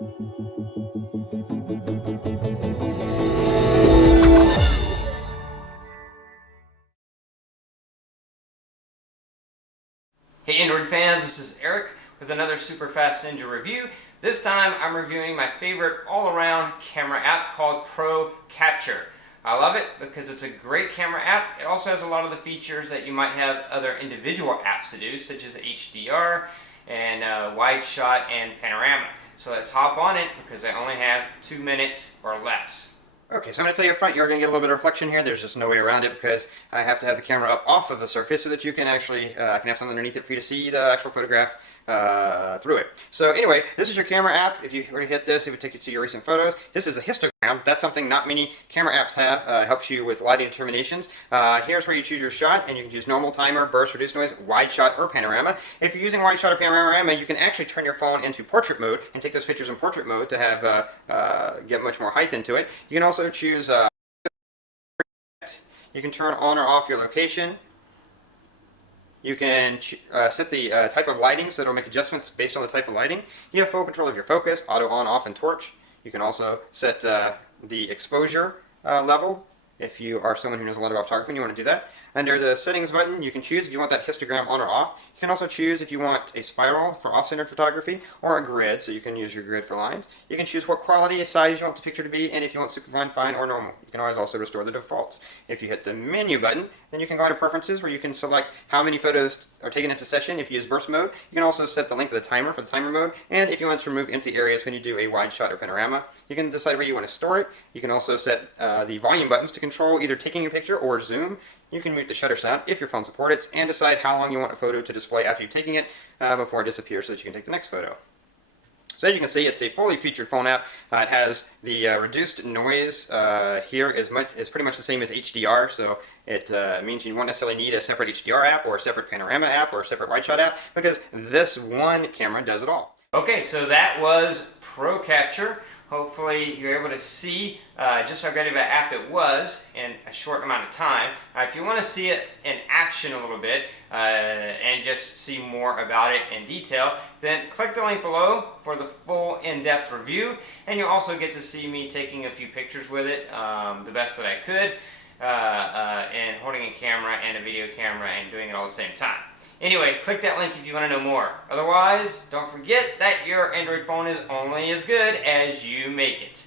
Hey Android fans, this is Eric with another super fast ninja review. This time I'm reviewing my favorite all-around camera app called ProCapture. I love it because it's a great camera app. It also has a lot of the features that you might have other individual apps to do, such as HDR and Wideshot and Panorama. So let's hop on it because I only have 2 minutes or less. Okay, so I'm going to tell you up front, you're going to get a little bit of reflection here. There's just no way around it because I have to have the camera up off of the surface so that you can actually, I can have something underneath it for you to see the actual photograph through it. So anyway, this is your camera app. If you were to hit this, it would take you to your recent photos. This is a histogram. That's something not many camera apps have. Helps you with lighting determinations. Here's where you choose your shot, and you can choose normal, timer, burst, reduced noise, wide shot, or panorama. If you're using wide shot or panorama, you can actually turn your phone into portrait mode and take those pictures in portrait mode to have get much more height into it. You can also choose you can turn on or off your location. You can set the type of lighting so it'll make adjustments based on the type of lighting. You have full control of your focus, auto on, off, and torch. You can also set the exposure level. If you are someone who knows a lot about photography and you want to do that. Under the settings button, you can choose if you want that histogram on or off. You can also choose if you want a spiral for off-centered photography or a grid, so you can use your grid for lines. You can choose what quality, size you want the picture to be, and if you want superfine, fine, or normal. You can always also restore the defaults. If you hit the menu button, then you can go into preferences where you can select how many photos are taken in succession. If you use burst mode, you can also set the length of the timer for the timer mode, and if you want to remove empty areas when you do a wide shot or panorama, you can decide where you want to store it. You can also set the volume buttons to control either taking your picture or zoom. You can mute the shutter sound if your phone supports it, and decide how long you want a photo to display after you've taken it before it disappears so that you can take the next photo. So as you can see, it's a fully featured phone app. It has the reduced noise here is pretty much the same as HDR, so it means you won't necessarily need a separate HDR app or a separate panorama app or a separate wide shot app because this one camera does it all. Okay, so that was ProCapture. Hopefully you're able to see just how good of an app it was in a short amount of time. If you want to see it in action a little bit and just see more about it in detail, then click the link below for the full in-depth review, and you'll also get to see me taking a few pictures with it, the best that I could, and holding a camera and a video camera and doing it all at the same time. Anyway, click that link if you want to know more. Otherwise, don't forget that your Android phone is only as good as you make it.